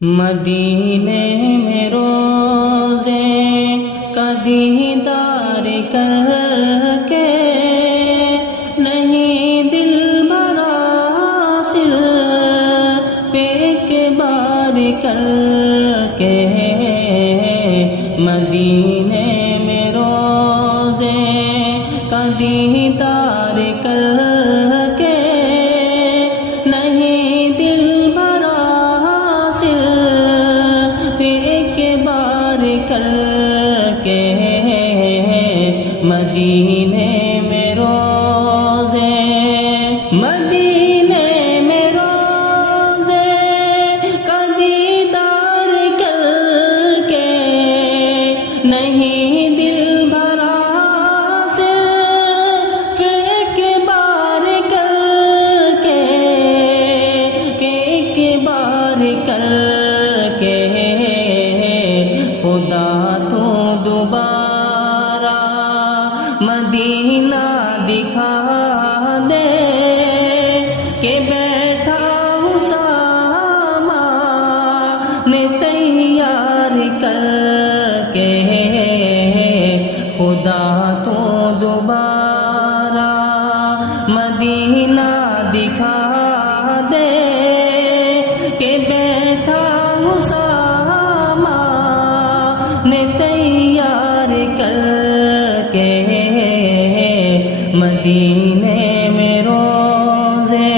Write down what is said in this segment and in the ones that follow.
مدینے میں روزے کا دیدار کر کے نہیں دل بھرا صرف ایک بار کر کے مدینے میں روزے کا دیدار کر کے نہیں دل بھرا صرف ایک بار کر کے مدینے میں روزے مدینے میں روزے کا دیدار کر کے نہیں دل بھرا صرف ایک بار کر کے ایک بار کر کے خدا تو دوبارہ مدینہ دکھا دے کہ بیٹھا ہوں سامان تیار کر کے خدا تو دوبارہ مدینہ دکھا دے کہ بیٹھا ہوں سامان تیار کر کے مدینے میں روزے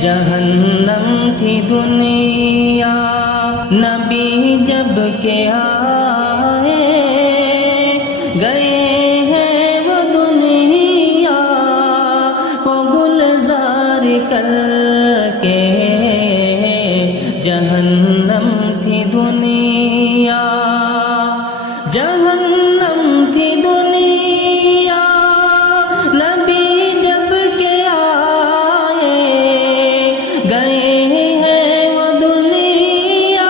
جہنم تھی دنیا نبی جب کہ آئے گئے ہیں وہ دنیا کو گلزار کر کے جہنم تھی دنیا جہنم تھی دنیا نبی جب کہ آئے گئے ہیں وہ دنیا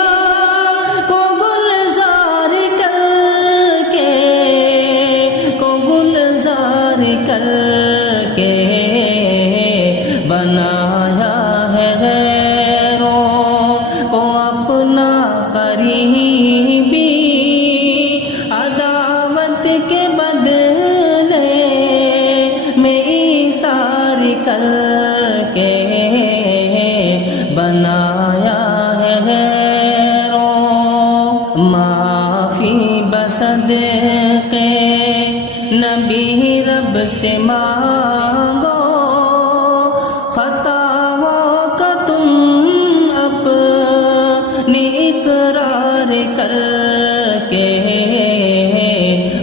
کو گلزار کر کے بنایا ہے غیروں کو اپنا قریبی عداوت کے بدلے میں ایثار کر کے بنایا ہے غیروں معافی بصدقے نبی رب سے مانگو خطاؤں کا تم اپنی اقرار کر کے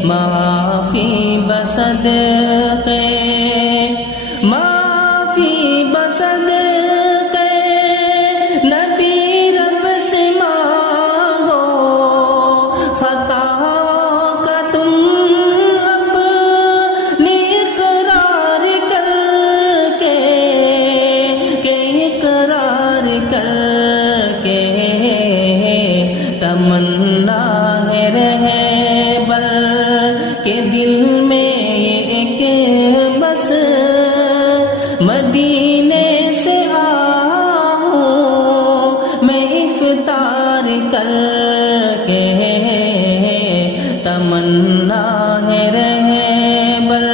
معافی بصدقے معافی بصدقے نبی رب سے مانگو خطاؤں کا تم اپنی اقرار کر کے اقرار کر کے تمنا ہے رہبر کے دل میں ایک بس مدینے سے آؤں میں افطار کر کے تمنا ہے رہبر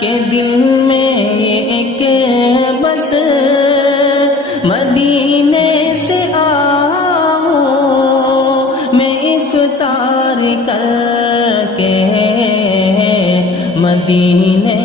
کے دل میں ایک بس مدینے سے آؤں میں افطار کر کے مدینے